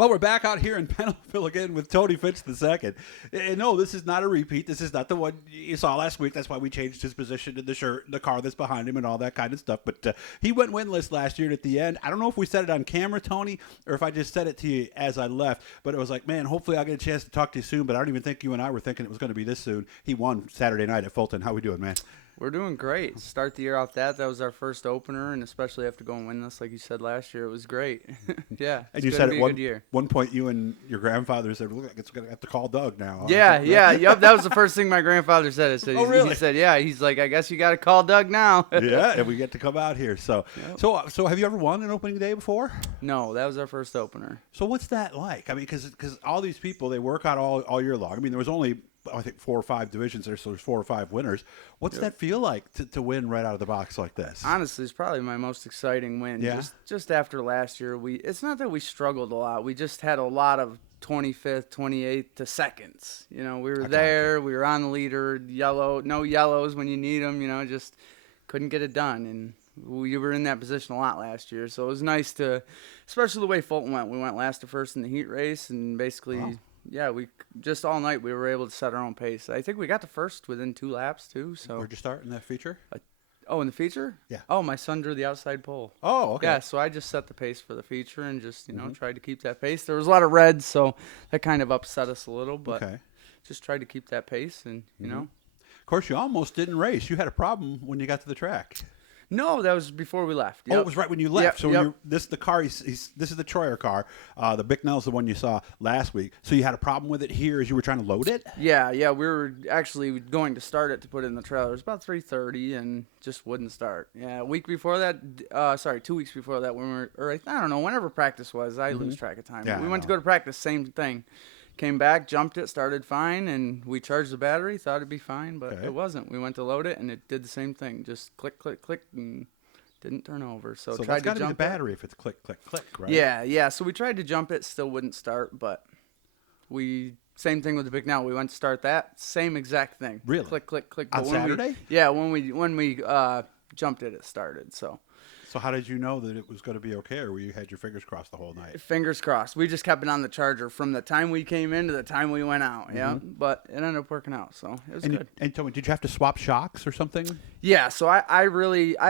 Well, we're back out here in Penalville again with Tony Finch II. And no, this is not a repeat. This is not the one you saw last week. That's why we changed his position in the shirt, the car that's behind him, and all that kind of stuff. But he went winless last year at the end. I don't know if we said it on camera, Tony, or if I just said it to you as I left. But it was like, man, hopefully I'll get a chance to talk to you soon. But I don't even think you and I were thinking it was going to be this soon. He won Saturday night at Fulton. How we doing, man? We're doing great. Start the year off that. That was our first opener, and especially after going winless, like you said last year, it was great. Yeah, and you said at one point you and your grandfather said, "Look, it's going to have to call Doug now." Yeah, yep. That was the first thing my grandfather said. Oh, really? He said, "Yeah." He's like, "I guess you got to call Doug now." Yeah, and we get to come out here. So, yep. so have you ever won an opening day before? No, that was our first opener. So what's that like? I mean, because all these people, they work out all year long. I mean, there was only, I think, 4 or 5 divisions there, so there's 4 or 5 winners. What's that feel like to win right out of the box like this? Honestly, it's probably my most exciting win. Yeah. Just after last year, it's not that we struggled a lot. We just had a lot of 25th, 28th to seconds. You know, we were there. We were on the leader. No yellows when you need them. You know, just couldn't get it done. And we were in that position a lot last year. So it was nice to, especially the way Fulton went. We went last to first in the heat race, and basically. Wow. Yeah, we just all night we were able to set our own pace. I think we got to first within 2 laps too. So where'd you start in that feature? In the feature? Yeah. Oh, my son drew the outside pole. Oh, okay. Yeah, so I just set the pace for the feature and just tried to keep that pace. There was a lot of reds, so that kind of upset us a little, but just tried to keep that pace and you know. Of course, you almost didn't race. You had a problem when you got to the track. No, that was before we left. Yep. Oh, it was right when you left. Yep, So this is the car. This is the Troyer car. The Bicknell's the one you saw last week. So you had a problem with it here as you were trying to load it? Yeah. We were actually going to start it to put it in the trailer. It was about 3:30 and just wouldn't start. Yeah, a week before that. 2 weeks before that, I don't know, whenever practice was. I lose track of time. Yeah, we went to go to practice, same thing. Came back, jumped it, started fine, and we charged the battery. Thought it'd be fine, but it wasn't. We went to load it, and it did the same thing. Just click, click, click, and didn't turn over. So tried to jump the battery if it's click, click, click, right? Yeah. So we tried to jump it, still wouldn't start, but same thing with the Bicknell. We went to start that, same exact thing. Really? Click, click, click. On Saturday? When we jumped it, it started. So how did you know that it was going to be okay, or you had your fingers crossed the whole night? Fingers crossed. We just kept it on the charger from the time we came in to the time we went out. Yeah, but it ended up working out, so it was good. And tell me, did you have to swap shocks or something? Yeah, so I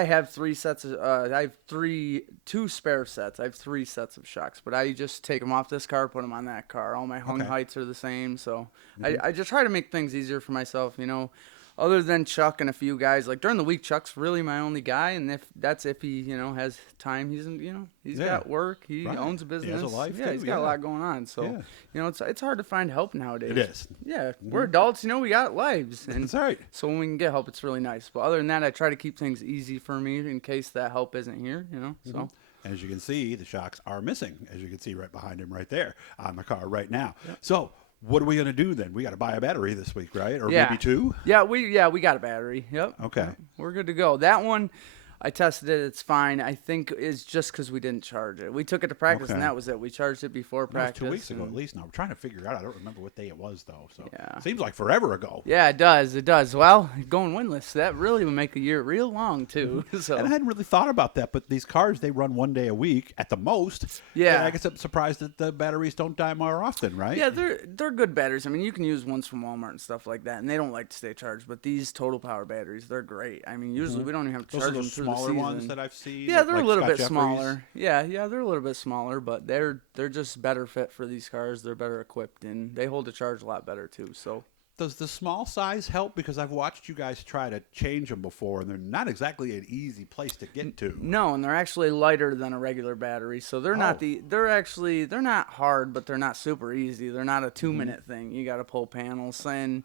have 3 sets of I have 2 spare sets. I have 3 sets of shocks, but I just take them off this car, put them on that car. All my hung heights are the same, so I just try to make things easier for myself, you know. Other than Chuck and a few guys, like during the week, Chuck's really my only guy, and if he has time, he's got work, he owns a business, he has a life too. He's got a lot going on, so it's hard to find help nowadays. It is. Yeah, we're adults, we got lives, and that's right. So when we can get help, it's really nice. But other than that, I try to keep things easy for me in case that help isn't here, So. As you can see, the shocks are missing. As you can see right behind him, right there on the car right now. Yep. So. What are we going to do then? We got to buy a battery this week, right? Or maybe 2? Yeah, we got a battery. Yep. Okay. We're good to go. That one, I tested it. It's fine. I think it's just because we didn't charge it. We took it to practice, and that was it. We charged it before practice. 2 weeks ago at least. Now, we're trying to figure out. I don't remember what day it was, though. So it seems like forever ago. Yeah, it does. It does. Well, going winless, that really would make a year real long, too. So. And I hadn't really thought about that, but these cars, they run 1 day a week at the most. Yeah. And I guess I'm surprised that the batteries don't die more often, right? Yeah, they're good batteries. I mean, you can use ones from Walmart and stuff like that, and they don't like to stay charged. But these Total Power batteries, they're great. I mean, usually we don't even have to charge them through the season. Those are the smaller ones that I've seen. Yeah, they're a little bit smaller. Yeah, they're a little bit smaller, but they're just better fit for these cars. They're better equipped, and they hold the charge a lot better too. So does the small size help? Because I've watched you guys try to change them before, and they're not exactly an easy place to get to. No, and they're actually lighter than a regular battery, so they're not they're not hard, but they're not super easy. They're not a 2-minute thing. You got to pull panels and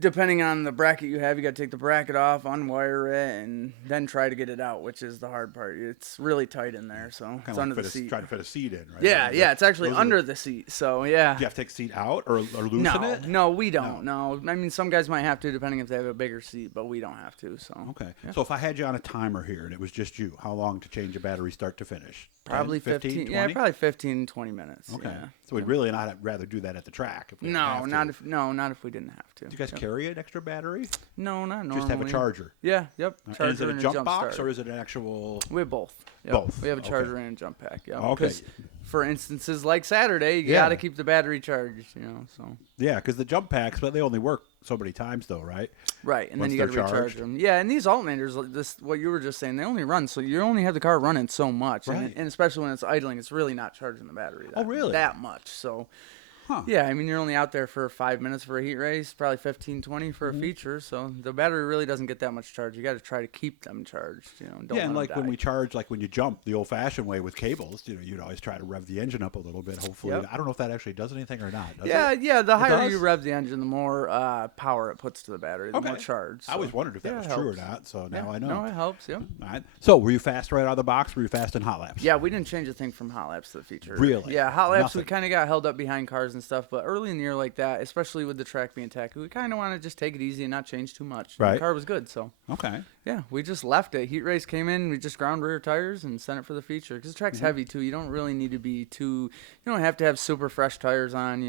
depending on the bracket you have, you got to take the bracket off, unwire it, and then try to get it out, which is the hard part. It's really tight in there, so it's under the seat. Trying to fit a seat in, right? Yeah, it's actually under the seat, so yeah. Do you have to take the seat out or loosen it? No, we don't. No. I mean, some guys might have to, depending if they have a bigger seat, but we don't have to. So okay. Yeah. So if I had you on a timer here and it was just you, how long to change a battery start to finish? Probably 15, 20? Yeah, probably 15, 20 minutes. Okay. Yeah. So we'd really not rather do that at the track. If we not if we didn't have to. Do you guys carry an extra battery? No, not normally. Just have a charger. Yeah, yep. Charger and is it a jump box or is it an actual? We have both. Yep. Both. We have a charger and a jump pack. Yeah. Okay. for instances like Saturday, you Yeah. got to keep the battery charged, so. Yeah, because the jump packs, but they only work so many times, though, right? Right, and Once then you got to they're recharge charged. them. Yeah, and these alternators, what you were just saying, they only run, so you only have the car running so much. Right. And especially when it's idling, it's really not charging the battery that much. So, Huh. yeah, I mean, you're only out there for 5 minutes for a heat race, probably 15, 20 for a feature. So the battery really doesn't get that much charge. You got to try to keep them charged. Don't Yeah, and let like them when die. we charge, like when you jump the old-fashioned way with cables, you'd always try to rev the engine up a little bit. Hopefully, Yep. I don't know if that actually does anything or not. Does Yeah, it? yeah. The higher does? you rev the engine, the more power it puts to the battery, the more Okay. charge. I always so, wondered if that yeah, was it true or helps. not. So now Yeah, I know. No, it helps. Yeah. All right. So were you fast right out of the box? Or were you fast in hot laps? Yeah, we didn't change a thing from hot laps to the feature. Really? Yeah, hot laps we Nothing. kind of got held up behind cars and stuff, but early in the year like that, especially with the track being tacky, we kind of want to just take it easy and not change too much. Right. The car was good, so Okay. yeah, we just left it. Heat race came in, we just ground rear tires and sent it for the feature because the track's heavy too. You don't really need to be too. You don't have to have super fresh tires on.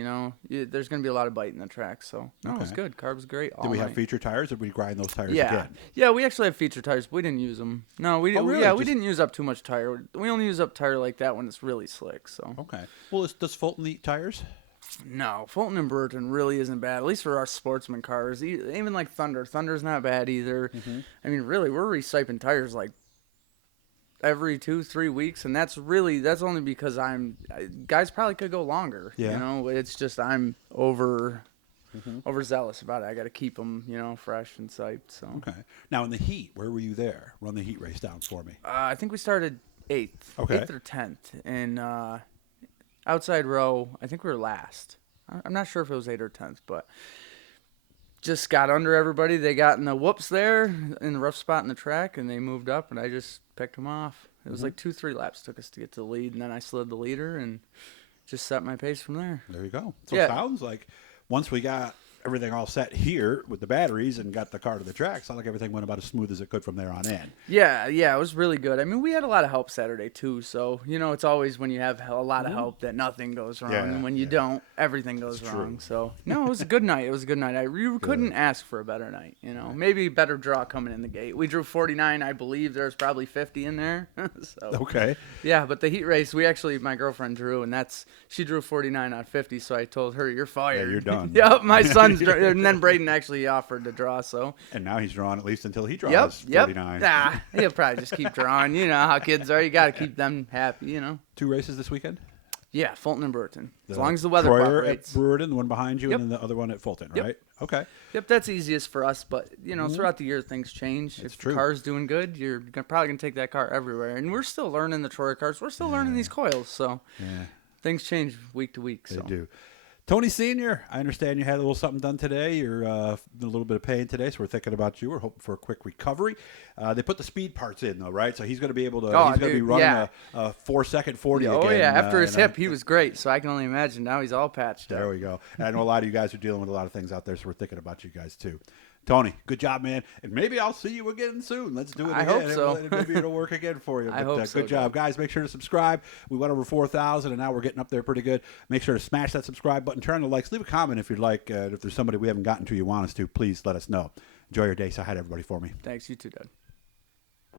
There's gonna be a lot of bite in the track, so no, it was Okay. good. Car was great. Did we have night. feature tires, or did we grind those tires Yeah, again? yeah, we actually have feature tires, but we didn't use them. No, we didn't. really? Yeah, we Just- didn't use up too much tire. We only use up tire like that when it's really slick. So Okay. Well, does Fulton eat tires? no, Fulton and Burton really isn't bad. At least for our sportsman cars, even like Thunder. Thunder's not bad either. I mean, really, we're recycling tires like every 2-3 weeks, and that's only because guys probably could go longer. Yeah. It's just I'm overzealous about it. I got to keep them, fresh and psyched. So Okay. Now in the heat, where were you there? Run the heat race down for me. I think we started 8th, Okay. 8th or 10th, and outside row. I think we were last. I'm not sure if it was 8th or 10th, but just got under everybody. They got in the whoops there in the rough spot in the track, and they moved up, and I just picked them off. It was like 2-3 laps took us to get to the lead, and then I slid the leader and just set my pace from there. There you go. So Yeah. it sounds like once we got everything all set here with the batteries and got the car to the track, sounds like everything went about as smooth as it could from there on in. Yeah, it was really good. I mean, we had a lot of help Saturday too, so it's always when you have a lot of help that nothing goes wrong, Yeah, and when you yeah. don't, everything goes It's wrong. true. So no, it was a good night. It was a good night. You couldn't ask for a better night. Maybe a better draw coming in the gate. We drew 49, I believe. There's probably 50 in there. So Okay. yeah, but the heat race, my girlfriend drew, and she drew 49 on 50. So I told her, "You're fired. you're done." Yep, my son's, and then Braden actually offered to draw. So. And now he's drawing at least until he Yep, draws yep. 49. Nah, he'll probably just keep drawing. You know how kids are. You got to keep them happy, 2 races this weekend? Yeah, Fulton and Burton. As long as the weather Troyer cooperates. at Brewerton, the one behind you, Yep. and then the other one at Fulton, Yep. right? Okay. Yep, that's easiest for us. But, throughout the year, things change. That's if true. the car's doing good, you're probably going to take that car everywhere. And we're still learning the Troyer cars. We're still learning these coils. So Yeah, things change week to week. they So. do. Tony Sr., I understand you had a little something done today. You're in a little bit of pain today, so we're thinking about you. We're hoping for a quick recovery. They put the speed parts in, though, right? So he's going to be able to. Oh, he's going to be dude, running yeah. a 4-second 40 Oh, again. yeah. After his and, hip, he was great. So I can only imagine now he's all patched up. There we go. And I know a lot of you guys are dealing with a lot of things out there, so we're thinking about you guys too. Tony, good job, man. And maybe I'll see you again soon. Let's do it I again. hope so. Maybe it'll work again for you. I hope so, Good job, guys. Make sure to subscribe. We went over 4,000, and now we're getting up there pretty good. Make sure to smash that subscribe button. Turn on the likes. Leave a comment if you'd like. If there's somebody we haven't gotten to you want us to, please let us know. Enjoy your day. Say hi to everybody for me. Thanks. You too, Doug.